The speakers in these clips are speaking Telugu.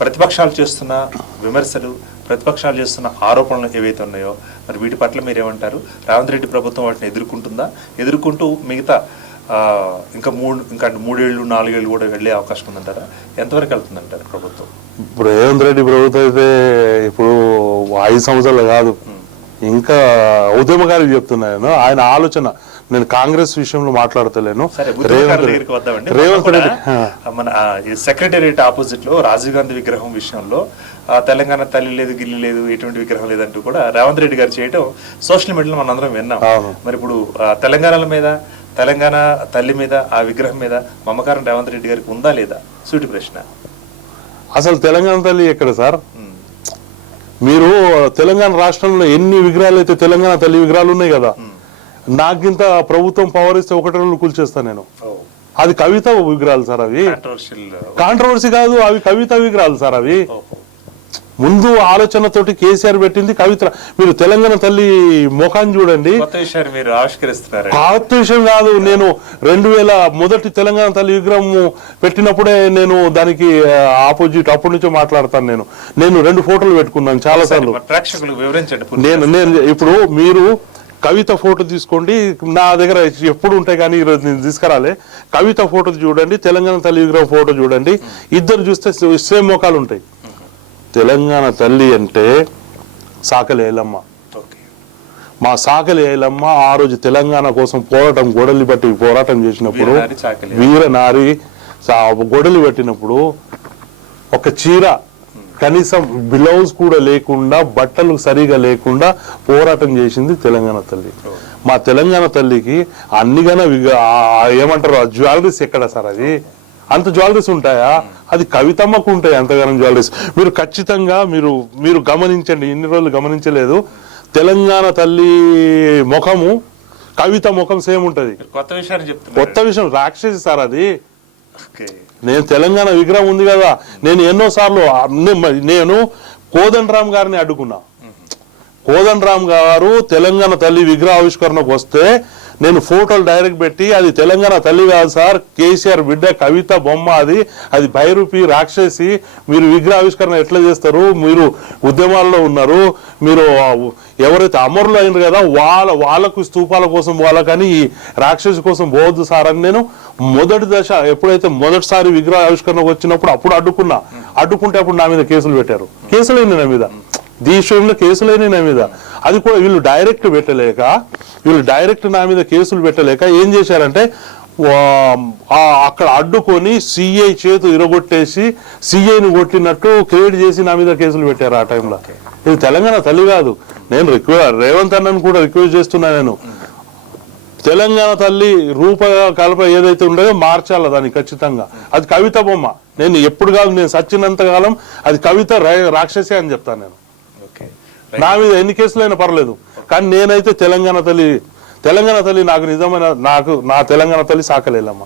ప్రతిపక్షాలు చేస్తున్న విమర్శలు, ప్రతిపక్షాలు చేస్తున్న ఆరోపణలు ఏవైతే ఉన్నాయో మరి వీటి పట్ల మీరేమంటారు? రేవంత్ రెడ్డి ప్రభుత్వం వాటిని ఎదుర్కొంటుందా? ఎదుర్కొంటూ మిగతా ఇంకా 3 ఏళ్ళు 4 ఏళ్ళు కూడా వెళ్ళే అవకాశం ఉందంటారా? ఎంతవరకు వెళ్తుందంటారు ప్రభుత్వం? ఇప్పుడు రేవంత్ రెడ్డి ప్రభుత్వం అయితే ఇప్పుడు 5 సంవత్సరాలు కాదు, ఇంకా ఉద్యమకారికి చెప్తున్నాను. ఆయన ఆలోచన, నేను కాంగ్రెస్ విషయంలో మాట్లాడతలేను. రేవంత్ రెడ్డి మన సెక్రటేరియట్ ఆపోజిట్ లో రాజీవ్ గాంధీ విగ్రహం విషయంలో తెలంగాణ తల్లి లేదు, గిల్లి లేదు, ఎటువంటి విగ్రహం లేదంటూ కూడా రేవంత్ రెడ్డి గారు చేయడం సోషల్ మీడియాలో మనం అందరం విన్నాం. మరి ఇప్పుడు తెలంగాణ తల్లి మీద, ఆ విగ్రహం మీద మమకారం రేవంత్ రెడ్డి గారికి ఉందా లేదా? సూటి ప్రశ్న. అసలు తెలంగాణ తల్లి ఎక్కడ సార్? మీరు తెలంగాణ రాష్ట్రంలో ఎన్ని విగ్రహాలు అయితే తెలంగాణ తల్లి విగ్రహాలు ఉన్నాయి కదా, నాకింత ప్రభుత్వం పవర్ ఇస్తే 1 రోజు కూల్చేస్తా నేను. అది కవిత విగ్రహాలు సార్, అవి కాంట్రవర్సీ కాదు, అవి కవిత విగ్రహాలు సార్. అవి ముందు ఆలోచనతోటి కేసీఆర్ పెట్టింది కవిత. మీరు తెలంగాణ తల్లి ముఖాన్ని చూడండి. కొత్త విషయం కాదు. నేను 2000 మొదటి తెలంగాణ తల్లి విగ్రహం పెట్టినప్పుడే నేను దానికి ఆపోజిట్ అప్పటి నుంచో మాట్లాడతాను. నేను 2 ఫోటోలు పెట్టుకున్నాను చాలా సార్లు. నేను ఇప్పుడు మీరు కవిత ఫోటో తీసుకోండి, నా దగ్గర ఎప్పుడు ఉంటాయి కానీ ఈరోజు నేను తీసుకురాలే. కవిత ఫోటో చూడండి, తెలంగాణ తల్లి విగ్రహం ఫోటో చూడండి, ఇద్దరు చూస్తే సేమ్ ముఖాలు ఉంటాయి. తెలంగాణ తల్లి అంటే సాకలి ఐలమ్మ. మా సాకలి ఐలమ్మ ఆ రోజు తెలంగాణ కోసం గొడవలి బట్టి పోరాటం చేసినప్పుడు, వీరనారి గొడవలి పెట్టినప్పుడు ఒక చీర కనీసం బ్లౌజ్ కూడా లేకుండా, బట్టలు సరిగా లేకుండా పోరాటం చేసింది తెలంగాణ తల్లి. మా తెలంగాణ తల్లికి అన్నిగానే ఏమంటారు జ్యువెలరీస్ ఎక్కడ సార్? అది అంత జ్యువెలరీస్ ఉంటాయా? అది కవితమ్మకు ఉంటాయి అంతగానం జ్యువెలరీస్. మీరు ఖచ్చితంగా మీరు గమనించండి, ఇన్ని రోజులు గమనించలేదు. తెలంగాణ తల్లి ముఖము కవిత ముఖం సేమ్ ఉంటది. కొత్త విషయం రాక్షసి సార్ అది. నేను తెలంగాణ విగ్రహం ఉంది కదా, నేను ఎన్నోసార్లు నేను కోదండరామ్ గారిని అడ్డుకున్నా. కోదండరామ్ గారు తెలంగాణ తల్లి విగ్రహ ఆవిష్కరణకు వస్తే నేను ఫోటోలు డైరెక్ట్ పెట్టి, అది తెలంగాణ తల్లి కాదు సార్, కేసీఆర్ బిడ్డ కవిత బొమ్మ, అది భైరూపి రాక్షసి, మీరు విగ్రహ ఆవిష్కరణ ఎట్లా చేస్తారు? మీరు ఉద్యమాల్లో ఉన్నారు, మీరు ఎవరైతే అమరులు అయినారు కదా వాళ్ళకు స్తూపాల కోసం వాళ్ళకని ఈ రాక్షసి కోసం పోవద్దు సార్ అని నేను మొదటి దశ ఎప్పుడైతే మొదటిసారి విగ్రహ ఆవిష్కరణకు వచ్చినప్పుడు అప్పుడు అడ్డుకుంటే అప్పుడు నా మీద కేసులు పెట్టారు. కేసులైంది నా మీద, దీక్షలో కేసులైన నా మీద. అది కూడా వీళ్ళు డైరెక్ట్ నా మీద కేసులు పెట్టలేక ఏం చేశారంటే అక్కడ అడ్డుకొని సిఐ చేతు ఇరగొట్టేసి సిఐని కొట్టినట్టు క్రియేట్ చేసి నా మీద కేసులు పెట్టారు ఆ టైంలో. ఇది తెలంగాణ తల్లి కాదు. నేను రేవంత్ అన్నను కూడా రిక్వెస్ట్ చేస్తున్నా, నేను తెలంగాణ తల్లి రూపకల్ప ఏదైతే ఉండదో మార్చాల దాన్ని ఖచ్చితంగా. అది కవిత బొమ్మ. నేను ఎప్పుడు కాదు, నేను సచ్చినంత కాలం అది కవిత రాక్షసి అని చెప్తాను నేను. నా మీద ఎన్ని కేసులైనా పర్లేదు, కానీ నేనైతే తెలంగాణ తల్లి నాకు నిజమైన నా తెలంగాణ తల్లి సాకలేలమ్మ.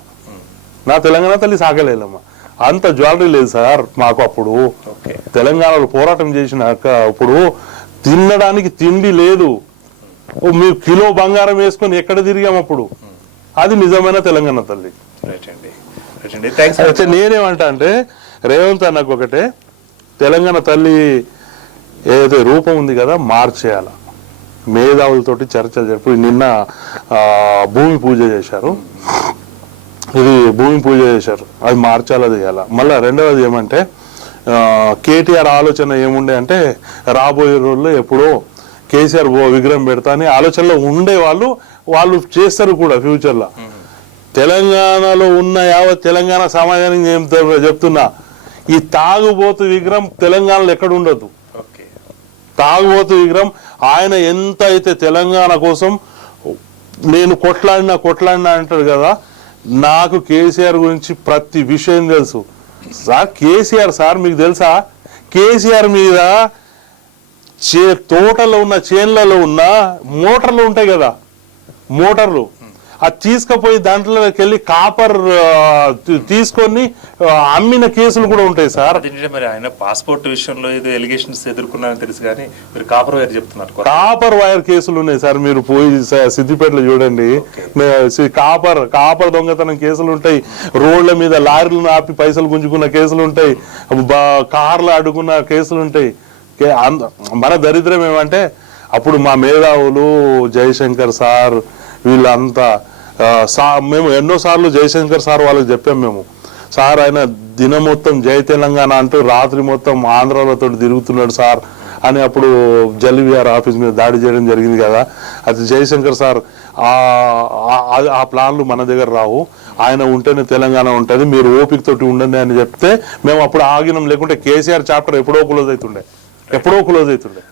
నా తెలంగాణ తల్లి సాకలేలమ్మ. అంత జ్యువెలరీ లేదు సార్ మాకు. అప్పుడు తెలంగాణలో పోరాటం చేసినాక అప్పుడు తినడానికి తిండి లేదు. మేము కిలో బంగారం వేసుకొని ఎక్కడ తిరిగాం అప్పుడు. అది నిజమైన తెలంగాణ తల్లి. అయితే నేనేమంటా అంటే రేవంత్ అన్నకు ఒకటే, తెలంగాణ తల్లి ఏదైతే రూపం ఉంది కదా మార్చేయాల. మేధావులతోటి చర్చ జరిపి నిన్న భూమి పూజ చేశారు, అది మార్చాలా చేయాలా. మళ్ళీ రెండవది ఏమంటే కేటీఆర్ ఆలోచన ఏముండే అంటే రాబోయే రోజుల్లో ఎప్పుడో కేసీఆర్ విగ్రహం పెడతా అని ఆలోచనలో ఉండే వాళ్ళు చేస్తారు కూడా ఫ్యూచర్లో. తెలంగాణలో ఉన్న యావత్ తెలంగాణ సమాజానికి చెప్తున్నా, ఈ తాగుబోతు విగ్రహం తెలంగాణలో ఎక్కడ ఉండదు. తాగుబోతు విగ్రహం ఆయన ఎంత అయితే తెలంగాణ కోసం నేను కొట్లాడినా అంటాడు కదా, నాకు కేసీఆర్ గురించి ప్రతి విషయం తెలుసు సార్. కేసీఆర్ సార్ మీకు తెలుసా, కేసీఆర్ మీద తోటలో ఉన్న చేన్లలో ఉన్న మోటార్లు ఉంటాయి కదా, మోటార్లు అది తీసుకుపోయి దాంట్లోకి వెళ్ళి కాపర్ తీసుకొని అమ్మిన కేసులు కూడా ఉంటాయి సార్. అదేంటంటే మరి ఆయన పాస్పోర్ట్ విషయంలో ఏదో ఎలిగేషన్స్ ఎదుర్కొన్నారని తెలుసు కానీ మీరు కాపర్ వైర్ చెప్తున్నారు. కాపర్ వైర్ కేసులు ఉన్నాయి సార్, మీరు పోయి సిద్దిపేటలో చూడండి. కాపర్ దొంగతనం కేసులు ఉంటాయి, రోడ్ల మీద లారీలను ఆపి పైసలు గుంజుకున్న కేసులు ఉంటాయి, కార్లు అడ్డుకున్న కేసులు ఉంటాయి. మన దరిద్రం ఏమంటే అప్పుడు మా మేధావులు జయశంకర్ సార్ వీళ్ళంతా మేము ఎన్నోసార్లు జయశంకర్ సార్ వాళ్ళకి చెప్పాం మేము, సార్ ఆయన దినం మొత్తం జై తెలంగాణ అంటూ రాత్రి మొత్తం ఆంధ్రాలతో తిరుగుతున్నాడు సార్ అని. అప్పుడు జల్విఆర్ ఆఫీస్ మీద దాడి చేయడం జరిగింది కదా, అది జయశంకర్ సార్ ఆ ప్లాన్లు మన దగ్గర రావు, ఆయన ఉంటేనే తెలంగాణ ఉంటుంది, మీరు ఓపిక తోటి ఉండండి అని చెప్తే మేము అప్పుడు ఆగినాం. లేకుంటే కేసీఆర్ చాప్టర్ ఎప్పుడో క్లోజ్ అవుతుండే.